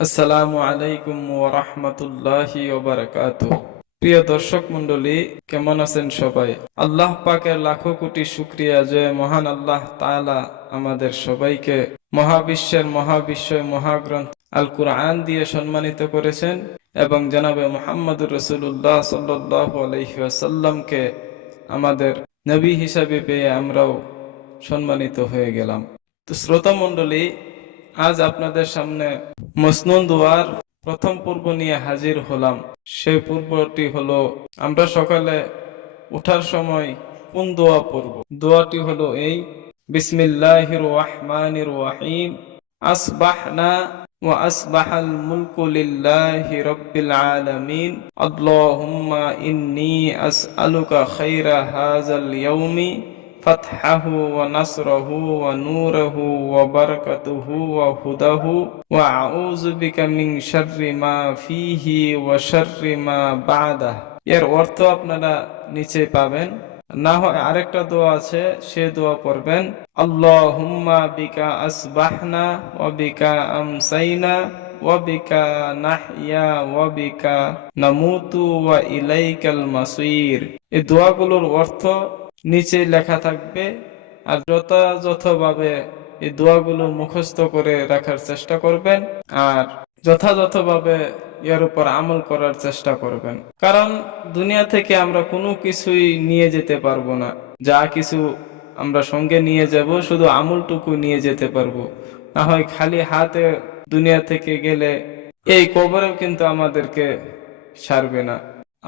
আসসালামু আলাইকুম ওয়া রাহমাতুল্লাহি ওয়া বারাকাতুহু। প্রিয় দর্শক মণ্ডলী, কেমন আছেন সবাই? আল্লাহ পাকের লাখো কোটি শুকরিয়া যে মহান আল্লাহ তাআলা আমাদের সবাইকে মহাবিশ্বের মহাবিশ্বয় মহাগ্রন্থ আল কুরআন দিয়ে সম্মানিত করেছেন এবং জনাবে মুহাম্মদুর রাসূলুল্লাহ সাল্লাল্লাহু আলাইহি ওয়াসাল্লামকে আমাদের নবী হিসাবে পেয়ে আমরাও সম্মানিত হয়ে গেলাম। তো শ্রোতা মণ্ডলী, আজ আপনাদের সামনে মসনুন দোয়ার প্রথম পর্ব নিয়ে হাজির হলাম। সেই পর্বটি হলো, আমরা সকালে ওঠার সময় কোন দোয়া পড়ব। দোয়াটি হলো এই: বিসমিল্লাহির রহমানির রহিম, আসবাহনা ওয়া আসবাহাল মুলকু লিল্লাহি রাব্বিল আলামিন, আল্লাহুম্মা ইন্নী আসআলুকা খায়রা হাযাল ইয়াউমি ফাতহাহু ওয়া নাসরাহু ওয়া নূরাহু ওয়া বারাকাতুহু ওয়া হুদাহু ওয়া আউযু বিকা মিন শাররি মা ফীহি ওয়া শাররি মা বা'দাহ। এর অর্থ আপনারা নিচে পাবেন, না হয় আরেকটা দোয়া আছে, সে দোয়া পড়বেন: আল্লাহুম্মা বিকা আসবাহনা ওয়া বিকা আমসাইনা ওয়া বিকা নাহইয়া ওয়া বিকা নামুতু ওয়া ইলাইকাল মাসির। এই দোয়াগুলোর অর্থ নিচে লেখা থাকবে, আর যথাযথভাবে এই দোয়াগুলো মুখস্থ করে রাখার চেষ্টা করবেন আর যথাযথভাবে এর উপর আমল করার চেষ্টা করবেন। কারণ দুনিয়া থেকে আমরা কোনো কিছুই নিয়ে যেতে পারবো না। যা কিছু আমরা সঙ্গে নিয়ে যাব, শুধু আমলটুকু নিয়ে যেতে পারবো। না হয় খালি হাতে দুনিয়া থেকে গেলে এই কবরেও কিন্তু আমাদেরকে ছাড়বে না।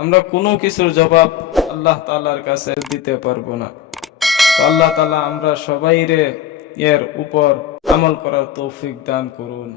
আমরা কোনো কিছুর জবাব আল্লাহ তাআলার কাছে দিতে পারবো না। তো আল্লাহ তাআলা আমরা সবাইরে এর উপর আমল করার তৌফিক দান করুন।